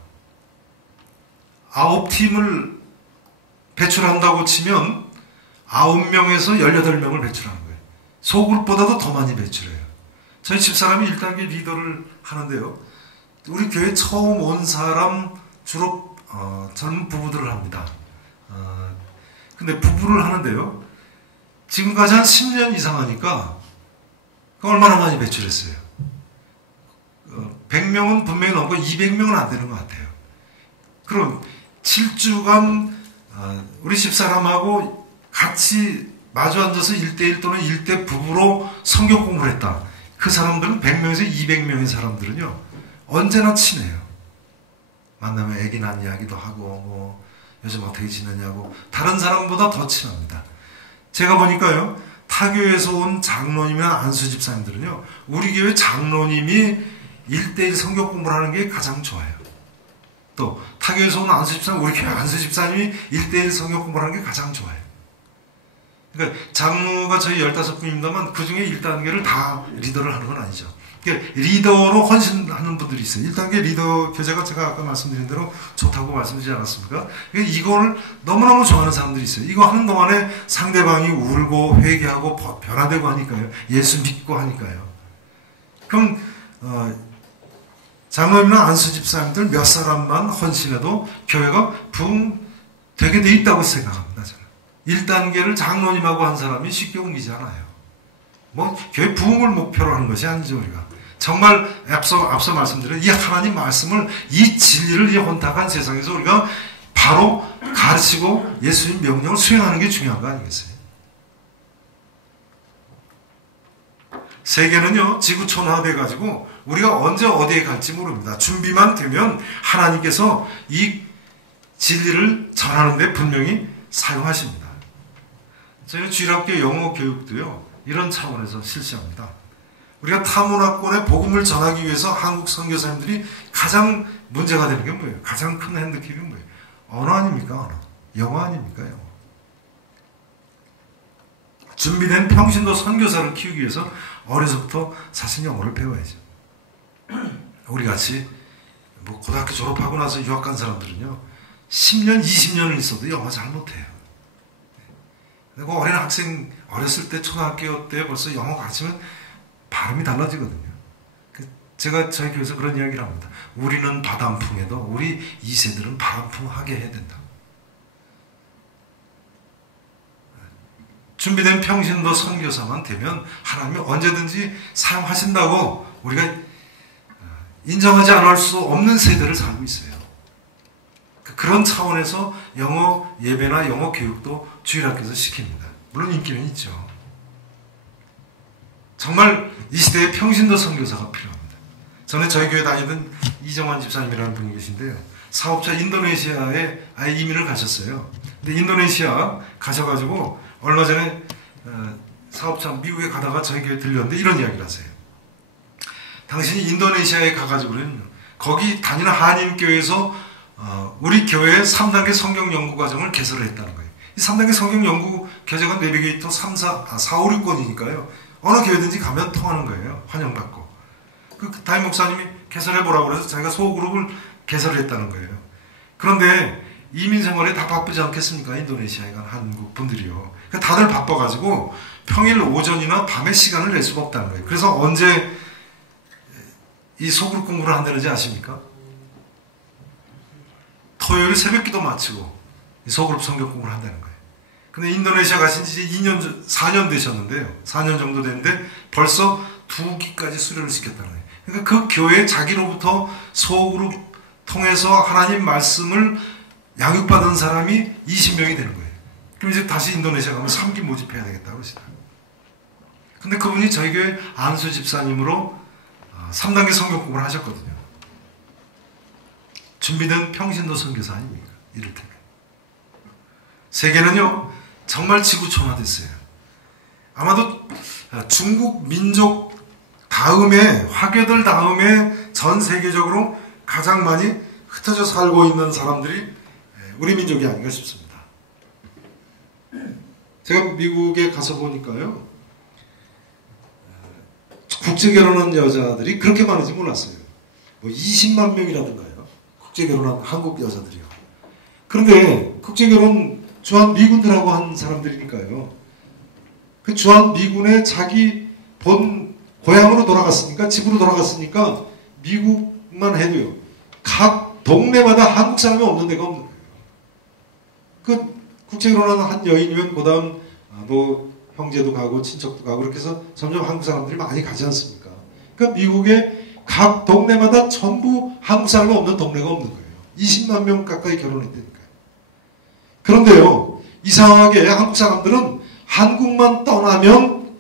9팀을 배출한다고 치면 9명에서 18명을 배출하는 거예요. 소그룹보다도 더 많이 배출해요. 저희 집사람이 1단계 리더를 하는데요. 우리 교회 처음 온 사람 주로 젊은 부부들을 합니다. 근데 부부를 하는데요. 지금까지 한 10년 이상 하니까 얼마나 많이 배출했어요. 100명은 분명히 넘고 200명은 안 되는 것 같아요. 그럼 7주간 우리 집사람하고 같이 마주 앉아서 1대1 또는 1대 부부로 성경 공부를 했다. 그 사람들은 100명에서 200명의 사람들은요. 언제나 친해요. 만나면 애기 낳은 이야기도 하고 뭐 요즘 어떻게 지내냐고 다른 사람보다 더 친합니다. 제가 보니까요. 타교에서 온 장로님이나 안수 집사님들은요. 우리 교회 장로님이 1대1 성경 공부를 하는 게 가장 좋아요. 또 타교에서 온 안수 집사님, 우리 교회 안수 집사님이 1대1 성경 공부를 하는 게 가장 좋아요. 그러니까 장로가 저희 15분입니다만 그 중에 1단계를 다 리더를 하는 건 아니죠. 그러니까 리더로 헌신하는 분들이 있어요. 1단계 리더 교재가 제가 아까 말씀드린 대로 좋다고 말씀드리지 않았습니까? 그러니까 이걸 너무너무 좋아하는 사람들이 있어요. 이거 하는 동안에 상대방이 울고 회개하고 변화되고 하니까요. 예수 믿고 하니까요. 그럼 장로님이나 안수 집사님들 몇 사람만 헌신해도 교회가 부흥 되게 돼 있다고 생각합니다. 저는. 1단계를 장로님하고 한 사람이 쉽게 옮기지 않아요. 뭐 교회 부흥을 목표로 하는 것이 아니죠. 우리가 정말 앞서 말씀드린 이 하나님 말씀을, 이 진리를, 이 혼탁한 세상에서 우리가 바로 가르치고 예수님 명령을 수행하는 게 중요한 거 아니겠어요? 세계는요 지구촌화돼 가지고 우리가 언제 어디에 갈지 모릅니다. 준비만 되면 하나님께서 이 진리를 전하는 데 분명히 사용하십니다. 저희는 주일학교 영어 교육도요 이런 차원에서 실시합니다. 우리가 타문화권에 복음을 전하기 위해서 한국 선교사님들이 가장 문제가 되는 게 뭐예요? 가장 큰 핸디캡이 뭐예요? 언어 아닙니까? 언어. 영어 아닙니까? 영어. 준비된 평신도 선교사를 키우기 위해서 어려서부터 사실 영어를 배워야죠. 우리 같이 뭐 고등학교 졸업하고 나서 유학 간 사람들은요 10년, 20년을 있어도 영어 잘 못해요. 내가 어린 학생, 어렸을 때 초등학교 때 벌써 영어 가르치면 발음이 달라지거든요. 제가 저희 교회에서 그런 이야기를 합니다. 우리는 바람풍에도 우리 2세들은 바람풍하게 해야 된다. 준비된 평신도 선교사만 되면 하나님이 언제든지 사용하신다고 우리가 인정하지 않을 수 없는 세대를 살고 있어요. 그런 차원에서 영어 예배나 영어 교육도 주일학교에서 시킵니다. 물론 인기는 있죠. 정말 이 시대에 평신도 선교사가 필요합니다. 전에 저희 교회 다니던 이정환 집사님이라는 분이 계신데요. 사업자 인도네시아에 아예 이민을 가셨어요. 근데 인도네시아 가셔가지고 얼마 전에 사업자 미국에 가다가 저희 교회 들렸는데 이런 이야기를 하세요. 당신이 인도네시아에 가가지고는 거기 다니는 한인교회에서 우리 교회의 3단계 성경 연구 과정을 개설을 했다는 거예요. 이 3단계 성경 연구 교재가 내비게이터 4, 5, 6권이니까요. 어느 교회든지 가면 통하는 거예요. 환영받고. 그 담임 목사님이 개설해보라고 그래서 자기가 소그룹을 개설했다는 거예요. 그런데 이민 생활에 다 바쁘지 않겠습니까? 인도네시아에 간 한국 분들이요. 그러니까 다들 바빠가지고 평일 오전이나 밤에 시간을 낼 수가 없다는 거예요. 그래서 언제 이 소그룹 공부를 한다는지 아십니까? 토요일 새벽기도 마치고 이 소그룹 성경 공부를 한다는 거예요. 근데 인도네시아 가신 지 4년 되셨는데요. 4년 정도 됐는데 벌써 2기까지 수료를 시켰다는 거예요. 그러니까 그 교회 자기로부터 소그룹 통해서 하나님 말씀을 양육받은 사람이 20명이 되는 거예요. 그럼 이제 다시 인도네시아 가면 3기 모집해야 되겠다고 그러시더라고요. 근데 그분이 저희 교회 안수 집사님으로 3단계 성경 공부를 하셨거든요. 준비된 평신도 선교사 아닙니까? 이를테면. 세계는요, 정말 지구촌화됐어요. 아마도 중국 민족 다음에, 화교들 다음에 전 세계적으로 가장 많이 흩어져 살고 있는 사람들이 우리 민족이 아닌가 싶습니다. 제가 미국에 가서 보니까요, 국제결혼한 여자들이 그렇게 많은지 몰랐어요. 뭐 20만 명이라든가요. 국제결혼한 한국 여자들이요. 그런데 국제결혼 주한 미군들하고 한 사람들이니까요. 그 주한 미군에 자기 본 고향으로 돌아갔으니까, 집으로 돌아갔으니까 미국만 해도요. 각 동네마다 한국 사람이 없는 데가 없는 거예요. 그 국제결혼한 한 여인이면 그 다음 뭐 형제도 가고 친척도 가고 그렇게 해서 점점 한국 사람들이 많이 가지 않습니까? 그러니까 미국의 각 동네마다 전부 한국 사람이 없는 동네가 없는 거예요. 20만 명 가까이 결혼했다니까요. 그런데요, 이상하게 한국 사람들은 한국만 떠나면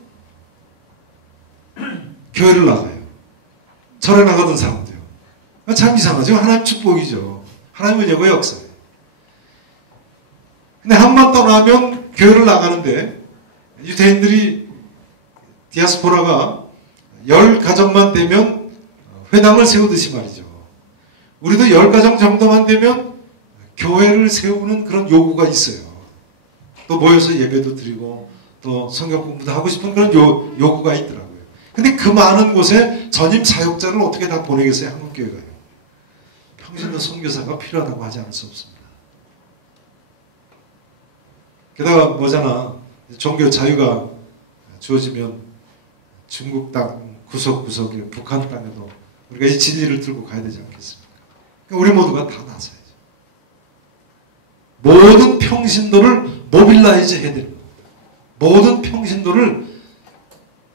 교회를 나가요. 절에 나가던 사람도요. 참 이상하죠? 하나님 축복이죠. 하나님의 은혜고 역사예요. 근데 한국만 떠나면 교회를 나가는데 유대인들이 디아스포라가 10가정만 되면 회당을 세우듯이 말이죠. 우리도 10가정 정도만 되면 교회를 세우는 그런 요구가 있어요. 또 모여서 예배도 드리고 또 성경 공부도 하고 싶은 그런 요구가 있더라고요. 근데 그 많은 곳에 전임 사역자를 어떻게 다 보내겠어요? 한국교회가요. 평신도 선교사가 필요하다고 하지 않을 수 없습니다. 게다가 뭐잖아. 종교 자유가 주어지면 중국 땅 구석구석에 북한 땅에도 우리가 이 진리를 들고 가야 되지 않겠습니까? 그러니까 우리 모두가 다 나서야죠. 모든 평신도를 모빌라이즈 해야 되는 겁니다. 모든 평신도를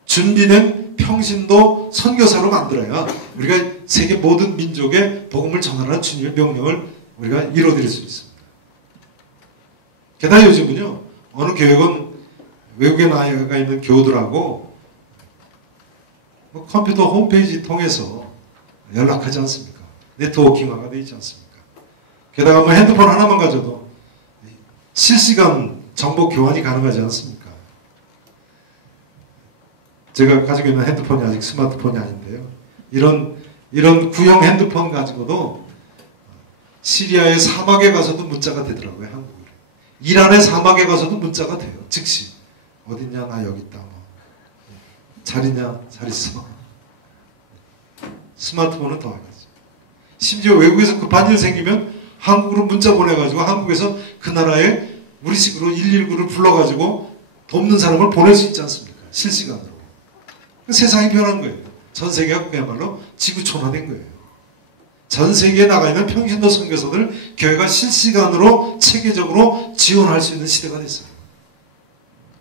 준비된 평신도 선교사로 만들어야 우리가 세계 모든 민족에 복음을 전하라는 주님의 명령을 우리가 이뤄드릴 수 있습니다. 게다가 요즘은요, 어느 교육은 외국에 나가 있는 교우들하고 뭐 컴퓨터 홈페이지 통해서 연락하지 않습니까? 네트워킹화가 되어 있지 않습니까? 게다가 뭐 핸드폰 하나만 가져도 실시간 정보 교환이 가능하지 않습니까? 제가 가지고 있는 핸드폰이 아직 스마트폰이 아닌데요. 이런 구형 핸드폰 가지고도 시리아의 사막에 가서도 문자가 되더라고요, 한국으로. 이란의 사막에 가서도 문자가 돼요, 즉시. 어딨냐, 나 여기 있다. 뭐. 잘 있냐, 잘 있어. 스마트폰은 더 하겠죠. 심지어 외국에서 급한 일 생기면 한국으로 문자 보내가지고 한국에서 그 나라에 우리식으로 119를 불러가지고 돕는 사람을 보낼 수 있지 않습니까? 실시간으로. 세상이 변한 거예요. 전 세계가 그야말로 지구촌화된 거예요. 전 세계에 나가 있는 평신도 선교사들 교회가 실시간으로 체계적으로 지원할 수 있는 시대가 됐어요.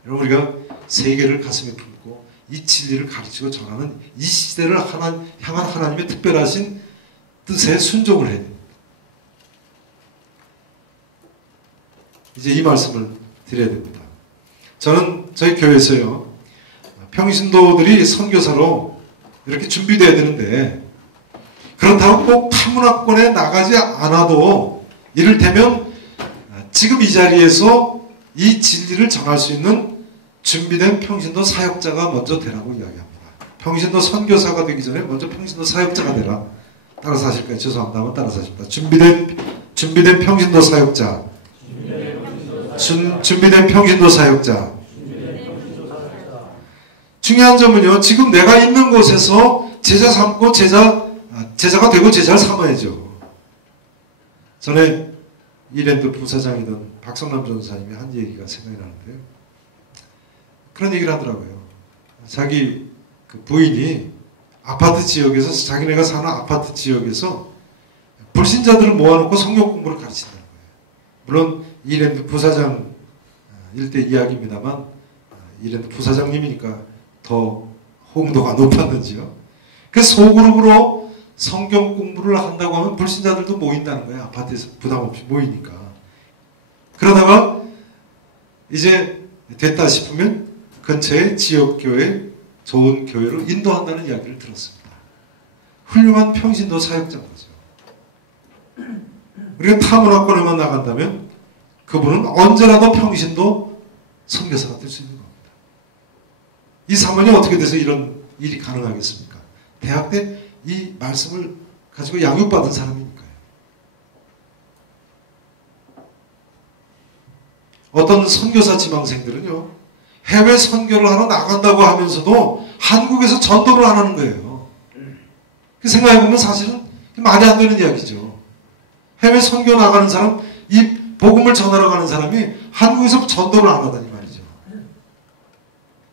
여러분, 우리가 세계를 가슴에 품고 이 진리를 가르치고 전하는 이 시대를 향한 하나님의 특별하신 뜻에 순종을 해야 됩니다. 이제 이 말씀을 드려야 됩니다. 저는 저희 교회에서요, 평신도들이 선교사로 이렇게 준비되어야 되는데, 그렇다고 꼭 파문화권에 나가지 않아도 이를테면 지금 이 자리에서 이 진리를 전할 수 있는 준비된 평신도 사역자가 먼저 되라고 이야기합니다. 평신도 선교사가 되기 전에 먼저 평신도 사역자가 되라. 따라서 하실까요? 죄송합니다. 한번 따라서 하십니다. 준비된 평신도 사역자. 준비된 평신도 사역자. 중요한 점은요, 지금 내가 있는 곳에서 제자 삼고 제자가 되고 제자를 삼아야죠. 전에 이랜드 부사장이던 박성남 전사님이 한 얘기가 생각이 나는데요. 그런 얘기를 하더라고요. 자기 그 부인이 아파트 지역에서, 자기네가 사는 아파트 지역에서 불신자들을 모아놓고 성경 공부를 가르친다는 거예요. 물론 이랜드 부사장 일대 이야기입니다만, 이랜드 부사장님이니까 더 홍도가 높았는지요. 그 소그룹으로 성경 공부를 한다고 하면 불신자들도 모인다는 거예요. 아파트에서 부담 없이 모이니까. 그러다가 이제 됐다 싶으면 근처의 지역교회, 좋은 교회로 인도한다는 이야기를 들었습니다. 훌륭한 평신도 사역자인 거죠. 우리가 타문화권에만 나간다면 그분은 언제라도 평신도 선교사가 될 수 있는 겁니다. 이 사모님이 어떻게 돼서 이런 일이 가능하겠습니까? 대학 때 이 말씀을 가지고 양육받은 사람이니까요. 어떤 선교사 지망생들은요, 해외 선교를 하러 나간다고 하면서도 한국에서 전도를 안 하는 거예요. 생각해보면 사실은 말이 안 되는 이야기죠. 해외 선교 나가는 사람, 이 복음을 전하러 가는 사람이 한국에서 전도를 안 하다니 말이죠.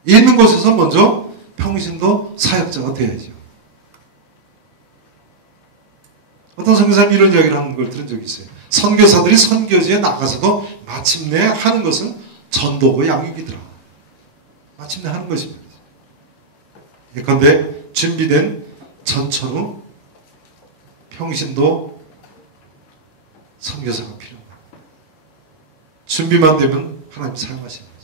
있는 곳에서 먼저 평신도 사역자가 돼야죠. 어떤 선교사님이 이런 이야기를 하는 걸 들은 적이 있어요. 선교사들이 선교지에 나가서도 마침내 하는 것은 전도고 양육이더라. 마침내 하는 것입니다. 예컨대 준비된 전천후 평신도 선교사가 필요합니다. 준비만 되면 하나님 사용하십니다.